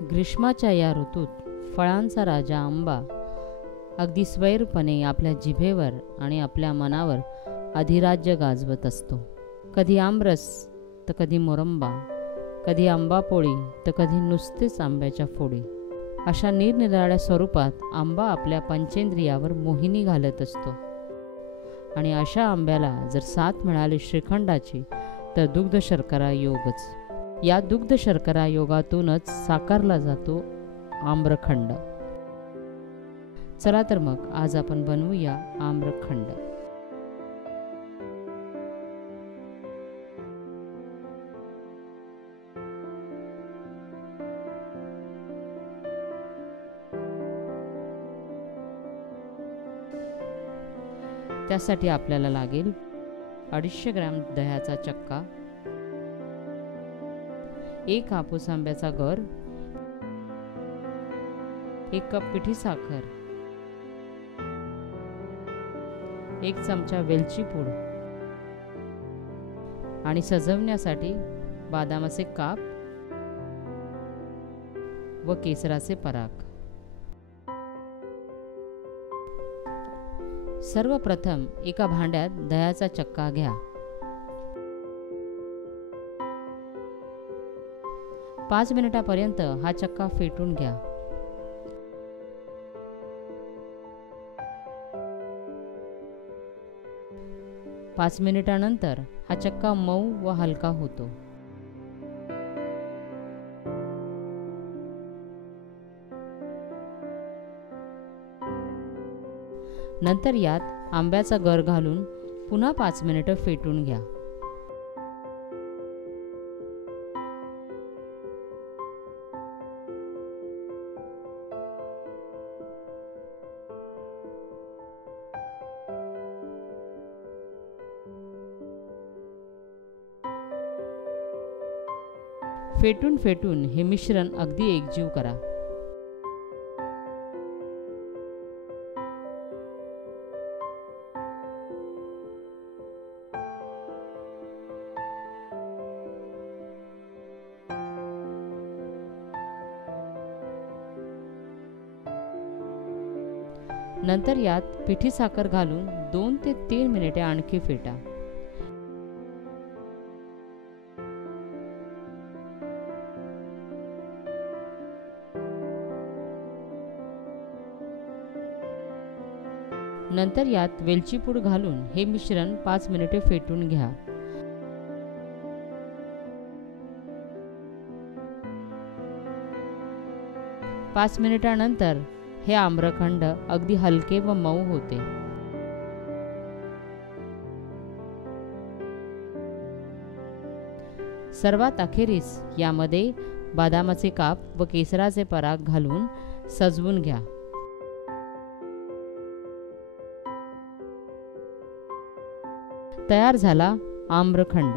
ग्रीष्माच्या या ऋतूत फळांचा राजा आंबा अगदी स्वैरपणे आपल्या जिभेवर आणि आपल्या मनावर अधिराज्य गाजवत असतो. कधी आमरस तर कधी मोरंबा, कधी आंबापोळी तर कधी नुसतेच आंब्याच्या फोडी. अशा निरनिराळ्या स्वरूपात आंबा आपल्या पंचेंद्रियावर मोहिनी घालत असतो. आणि अशा आंब्याला जर साथ मिळाली श्रीखंडाची तर दुग्ध शर्करा योगच. या दुग्ध शर्करा योगातूनच साकारला जातो आम्रखंड. चला तर मग आज आपण बनवूया आम्रखंड. त्यासाठी आपल्याला लागेल 250 ग्रॅम दह्याचा चक्का, 1 हापूस आंब्याचा गर, 1 कप पिठी साखर, 1 चमचा वेलची पूड आणि सजवण्यासाठी बदामाचे काप व केसराचे पराग. सर्वप्रथम एका भांड्यात दह्याचा चक्का घ्या. 5 मिनिटापर्यंत हा चक्का फेटून घ्या. पाच मिनिटानंतर हा चक्का मऊ व हलका होतो. नंतर यात आंब्याचा गर घालून पुन्हा 5 मिनिटे फेटून घ्या. फेटून फेटून हे मिश्रण अगदी एकजीव करा. नंतर यात पिठी साखर घालून 2 ते 3 मिनिटे आणखी फेटा. नंतर यात वेलची पूड घालून हे मिश्रण 5 मिनिटे फेटून घ्या. पाच मिनिटानंतर हे आम्रखंड अगदी हलके व मऊ होते. सर्वात अखेरीस यामध्ये बदामाचे काप व केसराचे पराग घालून सजवून घ्या. तयार झाला आम्रखंड.